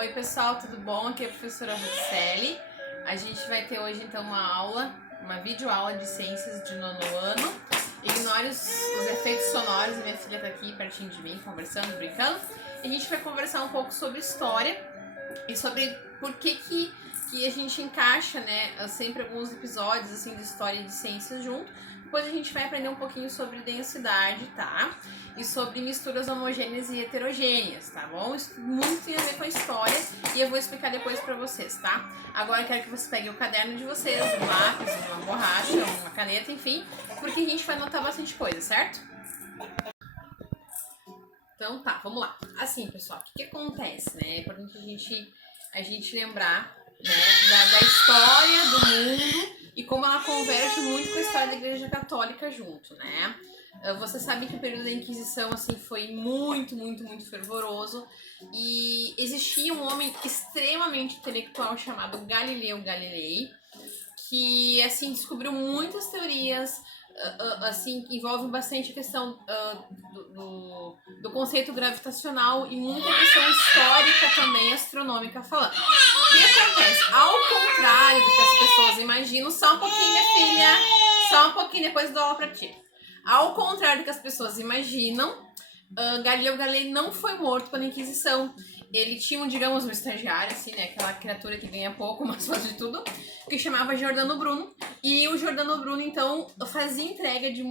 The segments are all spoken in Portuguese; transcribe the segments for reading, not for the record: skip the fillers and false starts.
Oi pessoal, tudo bom? Aqui é a professora Roseli. A gente vai ter hoje então uma videoaula de ciências de nono ano. Ignore os efeitos sonoros, minha filha tá aqui pertinho de mim, conversando, brincando. E a gente vai conversar um pouco sobre história e sobre por que a gente encaixa, né, sempre alguns episódios assim de história e de ciências junto. Depois a gente vai aprender um pouquinho sobre densidade, tá? E sobre misturas homogêneas e heterogêneas, tá bom? Isso muito tem a ver com a história e eu vou explicar depois pra vocês, tá? Agora eu quero que vocês peguem o caderno de vocês, um lápis, uma borracha, uma caneta, enfim, porque a gente vai anotar bastante coisa, certo? Então tá, vamos lá. Assim, pessoal, o que acontece, né? É importante a gente lembrar, né, da história do mundo e como ela converge muito com a história da Igreja Católica junto, né? Você sabe que o período da Inquisição, assim, foi muito fervoroso e existia um homem extremamente intelectual chamado Galileu Galilei que, assim, descobriu muitas teorias, assim, que envolvem bastante a questão do conceito gravitacional e muita questão histórica também, astronômica falando. O que acontece? Ao contrário do que as pessoas imaginam, só um pouquinho, minha filha, só um pouquinho, depois eu dou aula pra ti. Ao contrário do que as pessoas imaginam, Galileu Galilei não foi morto pela Inquisição. Ele tinha, digamos, um estagiário, assim, né? Aquela criatura que ganha pouco, mas faz de tudo, que chamava Giordano Bruno. E o Giordano Bruno, então, fazia entrega de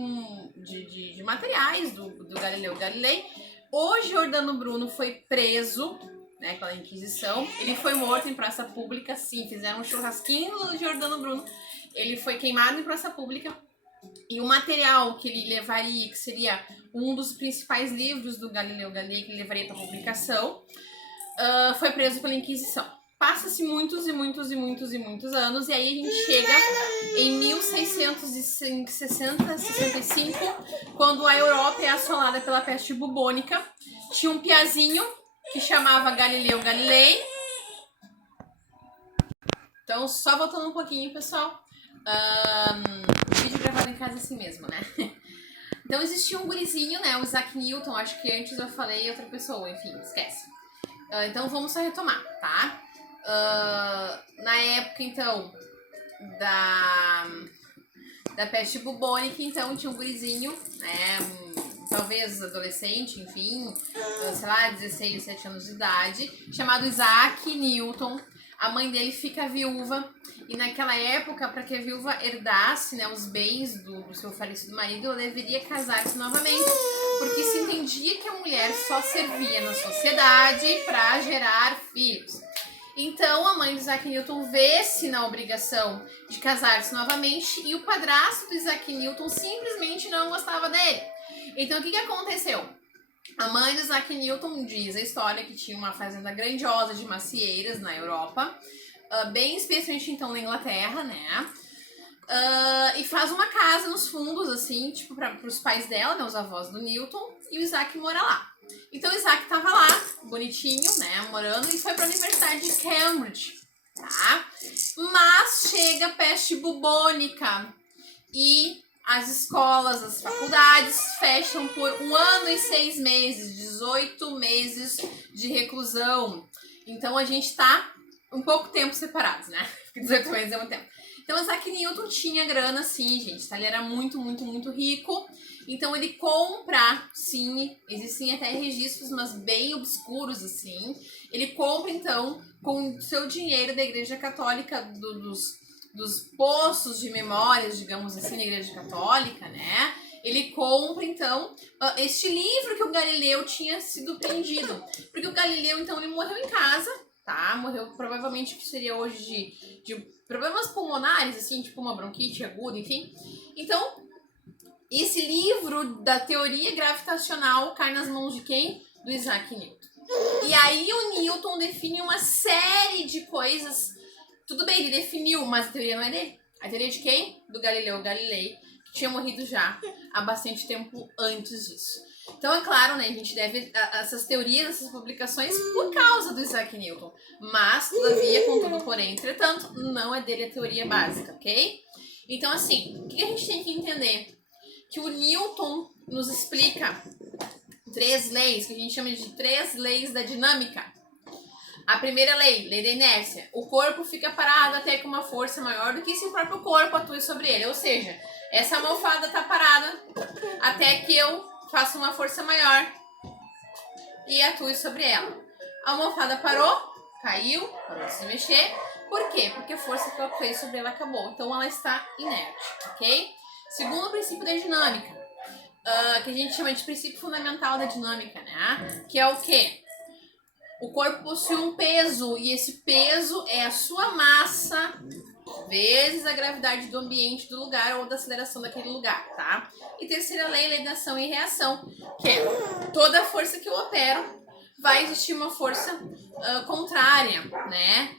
materiais do Galileu Galilei. O Giordano Bruno foi preso, né, pela Inquisição. Ele foi morto em praça pública, sim. Fizeram um churrasquinho do Giordano Bruno. Ele foi queimado em praça pública. E o material que ele levaria, que seria um dos principais livros do Galileu Galilei, que ele levaria para publicação, foi preso pela Inquisição. Passa-se muitos anos, e aí a gente chega em 1665, quando a Europa é assolada pela peste bubônica. Tinha um piazinho que chamava Galileu Galilei. Então, só voltando um pouquinho, pessoal. Vídeo gravado em casa assim mesmo, né? Então existia um gurizinho, né? O Isaac Newton, acho que antes eu falei outra pessoa, enfim, esquece. Então vamos só retomar, tá? Na época, então, da peste bubônica, então, tinha um gurizinho, né? Talvez adolescente, enfim, sei lá, 16, 17 anos de idade, chamado Isaac Newton. A mãe dele fica viúva, e naquela época, para que a viúva herdasse, né, os bens do seu falecido marido, ela deveria casar-se novamente, porque se entendia que a mulher só servia na sociedade para gerar filhos. Então a mãe de Isaac Newton vê-se na obrigação de casar-se novamente, e o padrasto de Isaac Newton simplesmente não gostava dele. Então o que aconteceu? A mãe de Isaac Newton diz a história que tinha uma fazenda grandiosa de macieiras na Europa, bem especialmente então na Inglaterra, né? E faz uma casa nos fundos, assim, tipo, para os pais dela, né, os avós do Newton, e o Isaac mora lá. Então o Isaac tava lá, bonitinho, né, morando, e foi para a Universidade de Cambridge, tá? Mas chega a peste bubônica e as escolas, as faculdades fecham por 1 ano e 6 meses, 18 meses de reclusão. Então a gente tá um pouco tempo separados, né? 18 meses é muito tempo. Então Isaac Newton tinha grana, sim, gente. Ele era muito rico. Então ele compra, sim, existem até registros, mas bem obscuros, assim. Ele compra, então, com seu dinheiro da Igreja Católica, dos poços de memórias, digamos assim, na Igreja Católica, né? Ele compra, então, este livro que o Galileu tinha sido prendido. Porque o Galileu, então, ele morreu em casa, tá? Morreu provavelmente que seria hoje de problemas pulmonares, assim, tipo uma bronquite aguda, enfim. Então, esse livro da teoria gravitacional cai nas mãos de quem? Do Isaac Newton. E aí o Newton define uma série de coisas. Tudo bem, ele definiu, mas a teoria não é dele. A teoria de quem? Do Galileu Galilei, que tinha morrido já há bastante tempo antes disso. Então, é claro, né, a gente deve essas teorias, essas publicações por causa do Isaac Newton. Mas, todavia, contudo, porém, entretanto, não é dele a teoria básica, ok? Então, assim, o que a gente tem que entender? Que o Newton nos explica 3 leis, que a gente chama de 3 leis da dinâmica. A primeira lei, lei da inércia. O corpo fica parado até que uma força maior do que se o próprio corpo atue sobre ele. Ou seja, essa almofada tá parada até que eu faça uma força maior e atue sobre ela. A almofada parou, caiu, parou de se mexer. Por quê? Porque a força que eu atuei sobre ela acabou. Então ela está inerte, ok? Segundo princípio da dinâmica, que a gente chama de princípio fundamental da dinâmica, né? Que é o quê? O corpo possui um peso e esse peso é a sua massa vezes a gravidade do ambiente do lugar ou da aceleração daquele lugar, tá? E terceira lei, lei da ação e reação, que é toda força que eu opero vai existir uma força contrária, né?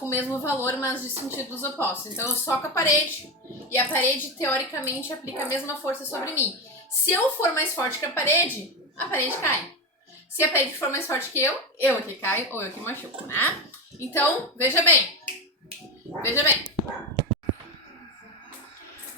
Com o mesmo valor, mas de sentidos opostos. Então eu soco a parede e a parede teoricamente aplica a mesma força sobre mim. Se eu for mais forte que a parede cai. Se a parede for mais forte que eu é que caio ou eu que machuco, né? Então, veja bem. Veja bem.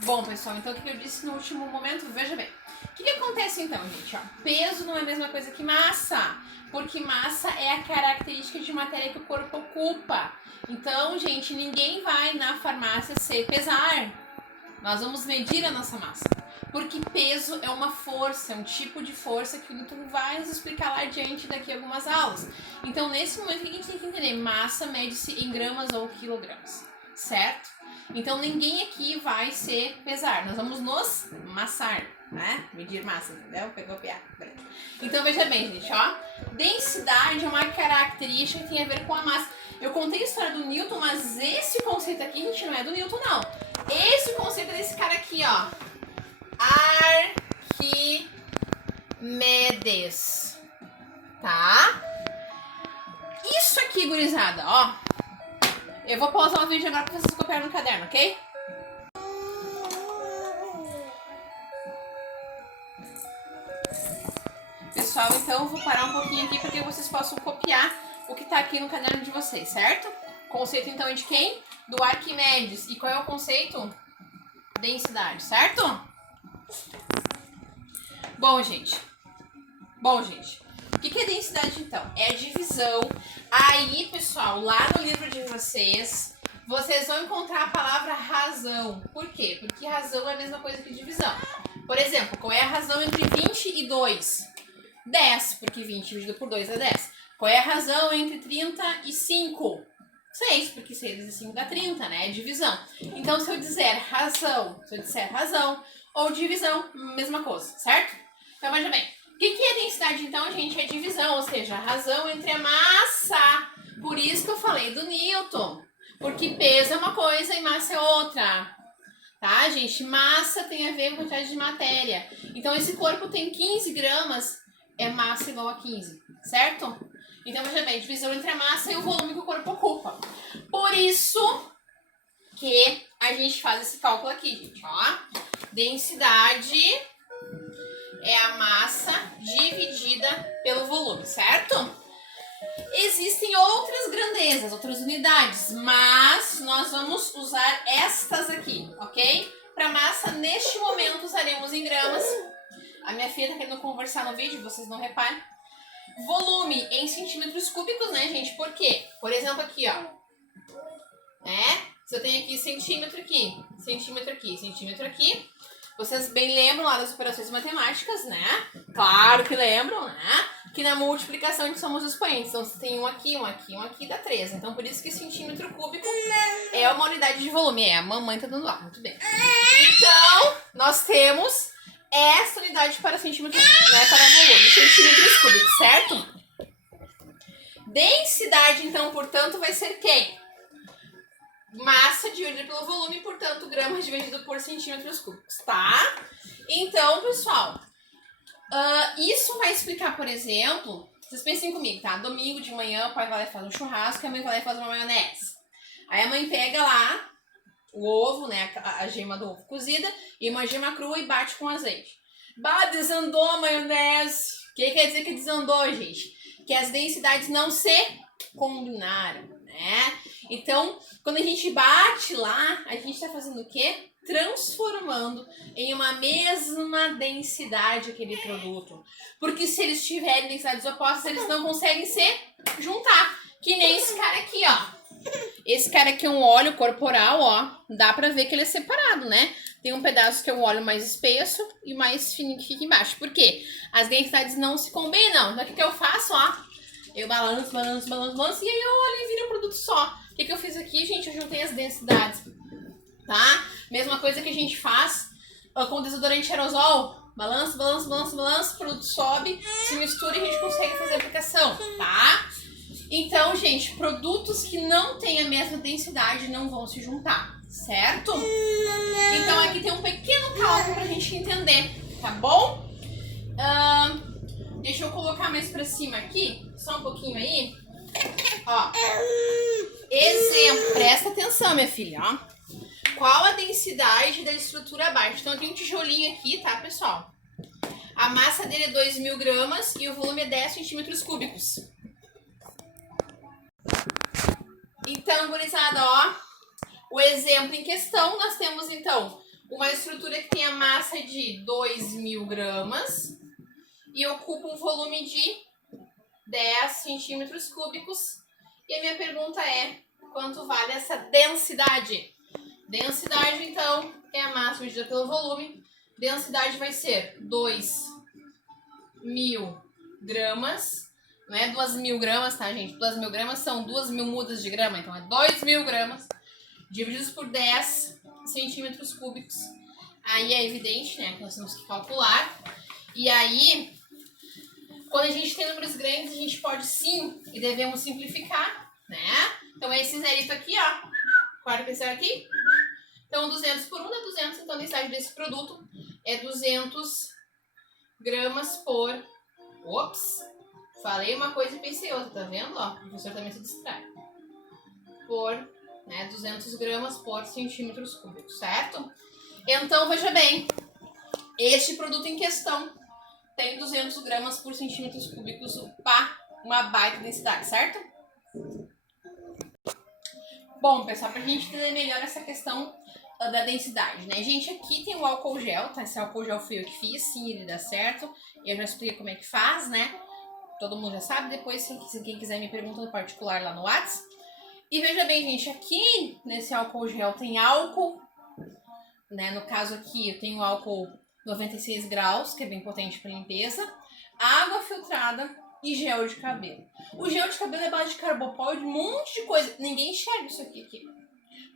Bom, pessoal, então o que eu disse no último momento, veja bem. O que acontece então, gente? Ó, peso não é a mesma coisa que massa, porque massa é a característica de matéria que o corpo ocupa. Então, gente, ninguém vai na farmácia se pesar. Nós vamos medir a nossa massa. Porque peso é uma força, é um tipo de força que o Newton vai nos explicar lá adiante daqui a algumas aulas. Então, nesse momento, o que a gente tem que entender? Massa mede-se em gramas ou quilogramas, certo? Então, ninguém aqui vai se pesar. Nós vamos nos massar, né? Medir massa, entendeu? Pegou a piada. Então, veja bem, gente, ó. Densidade é uma característica que tem a ver com a massa. Eu contei a história do Newton, mas esse conceito aqui, gente, não é do Newton, não. Esse conceito é desse cara aqui, ó. Arquimedes. Tá? Isso aqui, gurizada, ó. Eu vou pausar o vídeo agora pra vocês copiarem no caderno, ok? Pessoal, então eu vou parar um pouquinho aqui para que vocês possam copiar o que tá aqui no caderno de vocês, certo? O conceito então é de quem? Do Arquimedes. E qual é o conceito? Densidade, certo? Bom, gente. O que é densidade, então? É a divisão. Aí, pessoal, lá no livro de vocês vão encontrar a palavra razão. Por quê? Porque razão é a mesma coisa que divisão. Por exemplo, qual é a razão entre 20 e 2? 10, porque 20 dividido por 2 é 10. Qual é a razão entre 30 e 5? 6, porque 6 vezes 5 dá 30, né? É divisão. Então, se eu disser razão ou divisão, mesma coisa, certo? Então, veja bem. O que é densidade, então, gente? É divisão, ou seja, a razão entre a massa. Por isso que eu falei do Newton. Porque peso é uma coisa e massa é outra. Tá, gente? Massa tem a ver com a quantidade de matéria. Então, esse corpo tem 15 gramas, é massa igual a 15, certo? Então, veja bem, divisão entre a massa e o volume que o corpo ocupa. Por isso que a gente faz esse cálculo aqui, gente, ó. Densidade é a massa dividida pelo volume, certo? Existem outras grandezas, outras unidades, mas nós vamos usar estas aqui, ok? Para massa, neste momento, usaremos em gramas. A minha filha tá querendo conversar no vídeo, vocês não reparem. Volume em centímetros cúbicos, né, gente? Por quê? Por exemplo, aqui, ó. Né? Se eu tenho aqui centímetro aqui, centímetro aqui. Vocês bem lembram lá das operações matemáticas, né? Claro que lembram, né? Que na multiplicação a gente somos expoentes. Então, se tem um aqui, dá 3. Então, por isso que centímetro cúbico é uma unidade de volume. É, a mamãe tá dando lá, muito bem. Então, nós temos essa unidade para centímetro, né, para volume, centímetros cúbicos, certo? Densidade, então, portanto, vai ser quem? Massa dividida pelo volume, portanto, gramas dividido por centímetros cúbicos, tá? Então, pessoal, isso vai explicar, por exemplo, vocês pensem comigo, tá? Domingo de manhã o pai vai lá e faz um churrasco e a mãe vai lá e faz uma maionese. Aí a mãe pega lá o ovo, né, a gema do ovo cozida e uma gema crua e bate com azeite. Bah, desandou a maionese. O que quer dizer que desandou, gente? Que as densidades não se combinaram, né? Então, quando a gente bate lá, a gente tá fazendo o quê? Transformando em uma mesma densidade aquele produto. Porque se eles tiverem densidades opostas, eles não conseguem se juntar. Que nem esse cara aqui, ó. Esse cara aqui é um óleo corporal, ó. Dá pra ver que ele é separado, né? Tem um pedaço que é um óleo mais espesso e mais fininho que fica embaixo. Por quê? As densidades não se combinam. Então, o que eu faço, ó? Eu balanço, e aí eu olho e vira um produto só. O que eu fiz aqui, gente? Eu juntei as densidades, tá? Mesma coisa que a gente faz com desodorante aerosol. Balança, o produto sobe, se mistura e a gente consegue fazer a aplicação, tá? Então, gente, produtos que não têm a mesma densidade não vão se juntar, certo? Então aqui tem um pequeno cálculo pra gente entender, tá bom? Deixa eu colocar mais pra cima aqui, só um pouquinho aí. Ó, exemplo, presta atenção, minha filha, ó. Qual a densidade da estrutura abaixo? Então tem um tijolinho aqui, tá, pessoal? A massa dele é 2.000 gramas e o volume é 10 centímetros cúbicos. Então, gurizada, ó, o exemplo em questão, nós temos, então, uma estrutura que tem a massa de 2.000 gramas e ocupa um volume de 10 centímetros cúbicos. E a minha pergunta é, quanto vale essa densidade? Densidade, então, é a massa medida pelo volume. Densidade vai ser 2.000 gramas. Não é 2.000 gramas, tá, gente? 2.000 gramas são 2.000 mudas de grama. Então, é 2.000 gramas divididos por 10 centímetros cúbicos. Aí é evidente, né, que nós temos que calcular. E aí, quando a gente tem números grandes, a gente pode sim e devemos simplificar, né? Então, esse zerito aqui, ó. Claro que esse aqui. Então, 200 por 1 dá 200. Então, a densidade desse produto é 200 gramas por... Ops! Falei uma coisa e pensei outra, tá vendo? Ó, o professor também se distrai. Por, né, 200 gramas por centímetros cúbicos, certo? Então, veja bem. Este produto em questão tem 200 gramas por centímetros cúbicos, uma baita densidade, certo? Bom, pessoal, pra gente entender melhor essa questão da densidade, né? Gente, aqui tem o álcool gel, tá? Esse álcool gel foi eu que fiz, sim, ele dá certo. Eu já expliquei como é que faz, né? Todo mundo já sabe, depois se quem quiser me pergunta no particular lá no WhatsApp. E veja bem, gente, aqui nesse álcool gel tem álcool, né? No caso aqui eu tenho álcool 96 graus, que é bem potente para limpeza, água filtrada e gel de cabelo. O gel de cabelo é base de carbopol, de um monte de coisa. Ninguém enxerga isso aqui.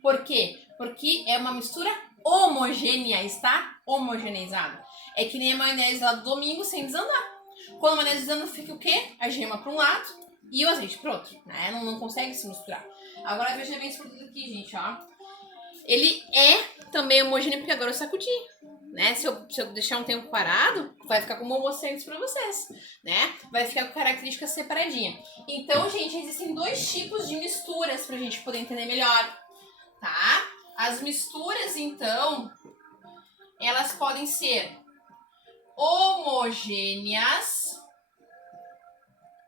Por quê? Porque é uma mistura homogênea, está homogeneizado. É que nem a maionese lá do domingo sem desandar. Quando a maionese desanda, fica o quê? A gema para um lado e o azeite para outro, né? Não consegue se misturar. Agora veja bem esse produto aqui, gente, ó. Ele é também homogêneo porque agora eu sacudi, né? Se eu deixar um tempo parado, vai ficar como homogêneo para vocês, né? Vai ficar com características separadinhas. Então, gente, existem dois tipos de misturas pra gente poder entender melhor, tá? As misturas, então, elas podem ser homogêneas,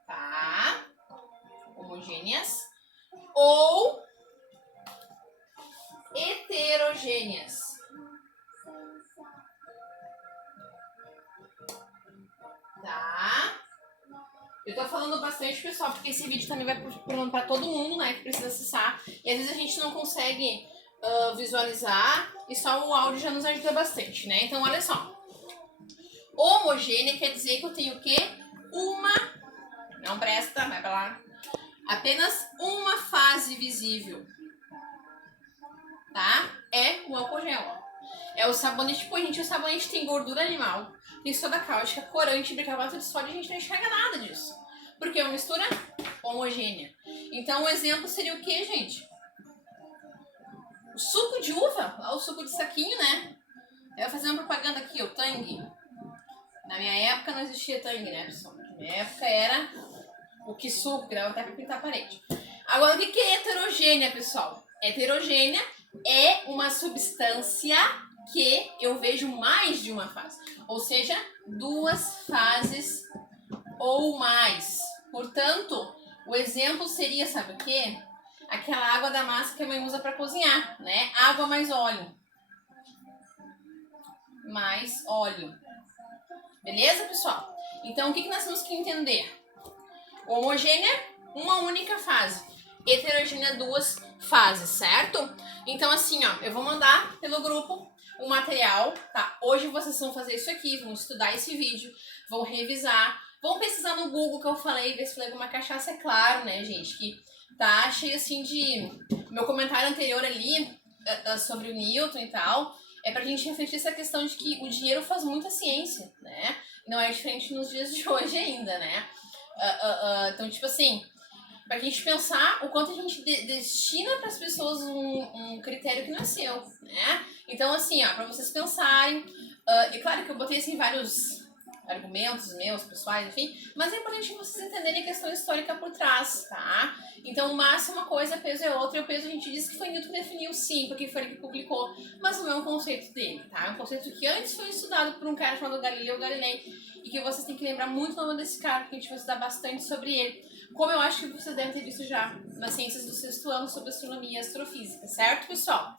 tá? Homogêneas ou heterogêneas. Tá? Eu tô falando bastante, pessoal, porque esse vídeo também vai pra todo mundo, né, que precisa acessar. E às vezes a gente não consegue visualizar e só o áudio já nos ajuda bastante, né? Então, olha só. Homogênea quer dizer que eu tenho o quê? Não presta, vai pra lá. Apenas uma fase visível. Tá? É o álcool gel, ó. É o sabonete, tipo, gente, o sabonete tem gordura animal, tem soda cáustica, corante, bicarbonato de sódio, a gente não enxerga nada disso. Porque é uma mistura homogênea. Então, um exemplo seria o quê, gente? O suco de uva, o suco de saquinho, né? Eu vou fazer uma propaganda aqui, o Tang. Na minha época não existia Tang, né, pessoal? Na minha época era o que suco, que dava até pra pintar a parede. Agora, o que é heterogênea, pessoal? Heterogênea é uma substância que eu vejo mais de uma fase. Ou seja, duas fases ou mais. Portanto, o exemplo seria, sabe o quê? Aquela água da massa que a mãe usa para cozinhar, né? Água mais óleo. Mais óleo. Beleza, pessoal? Então, o que nós temos que entender? Homogênea uma única fase. Heterogênea, 2 fases, certo? Então assim, ó, eu vou mandar pelo grupo o material, tá? Hoje vocês vão fazer isso aqui, vão estudar esse vídeo, vão revisar, vão pesquisar no Google que eu falei, ver se falei alguma cachaça, é claro, né, gente, que tá cheio assim de... Meu comentário anterior ali, sobre o Newton e tal, é pra gente refletir essa questão de que o dinheiro faz muita ciência, né? Não é diferente nos dias de hoje ainda, né? Então, tipo assim, pra gente pensar o quanto a gente destina pras pessoas um critério que não é seu, né? Então, assim, ó, pra vocês pensarem, e claro que eu botei, assim, vários argumentos meus, pessoais, enfim, mas é importante vocês entenderem a questão histórica por trás, tá? Então, massa é uma coisa, peso é outra, e o peso a gente diz que foi Newton que definiu, sim, porque foi ele que publicou, mas não é um conceito dele, tá? É um conceito que antes foi estudado por um cara chamado Galileu Galilei, e que vocês têm que lembrar muito o nome desse cara, porque a gente vai estudar bastante sobre ele, como eu acho que vocês devem ter visto já nas ciências do sexto ano sobre astronomia e astrofísica, certo, pessoal?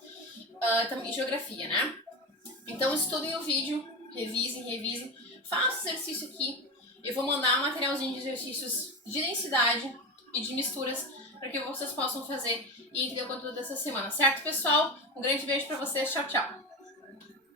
E geografia, né? Então, estudem o vídeo, revisem, façam exercício aqui. Eu vou mandar um materialzinho de exercícios de densidade e de misturas para que vocês possam fazer e entender o conteúdo dessa semana, certo, pessoal? Um grande beijo para vocês, tchau, tchau!